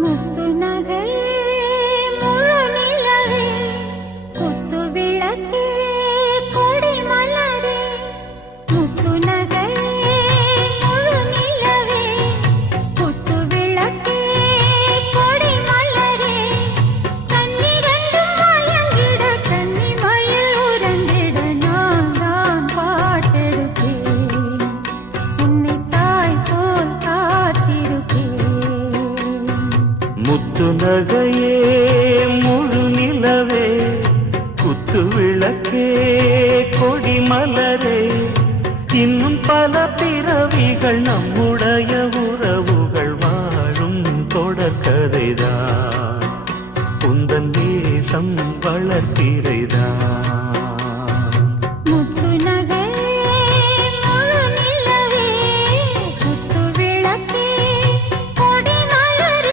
முத்து நகையே முழு நிலவே குத்து விளக்கே கொடி மலரே முத்து நகையே முழு நிலவே குத்து விளக்கே கொடி மலரே கண்ணிரண்டும் மயங்கிட கன்னி மயில் உறங்கிட நான் தான் பாட்டெடுப்பேன் உன்னை தாய் போல் காத்திருப்பேன் முத்து நகையே முழு நிலவே குத்து விளக்கே கொடி மலரே இன்னும் பல பிறவிகள் நம்முடைய உறவுகள் வாழும் தொடர்கதைதான் உந்தன் நேசம் வளர்த்திரைதான்